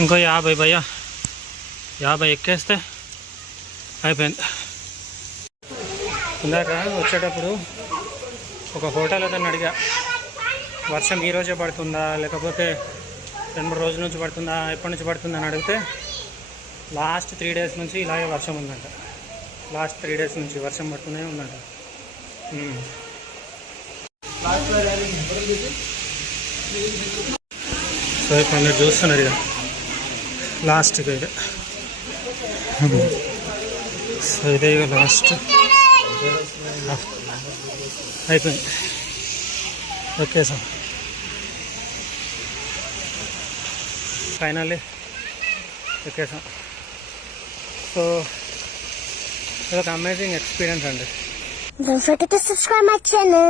ఇంకో 50 భయ్యా, 50 ఎక్కేస్తే అయిపోయింది. ఇందాక వచ్చేటప్పుడు ఒక హోటల్ అతను అడిగా, వర్షం ఈరోజే పడుతుందా లేకపోతే 2-3 రోజుల నుంచి పడుతుందా, ఎప్పటి నుంచి పడుతుందా అని అడిగితే లాస్ట్ 3 days నుంచి ఇలాగే వర్షం ఉందంట. లాస్ట్ 3 days నుంచి వర్షం పడుతూనే ఉందంట. సో ఇప్పుడు మీరు చూస్తున్నారు ఇక లాస్ట్కి ఇక. సో ఇదే ఇక లాస్ట్ అయిపోయింది, ఎక్కేసాం ఫైనల్లీ ఎక్కేసాం. సో ఇదొక అమేజింగ్ ఎక్స్పీరియన్స్ అండి. Don't forget to subscribe my channel.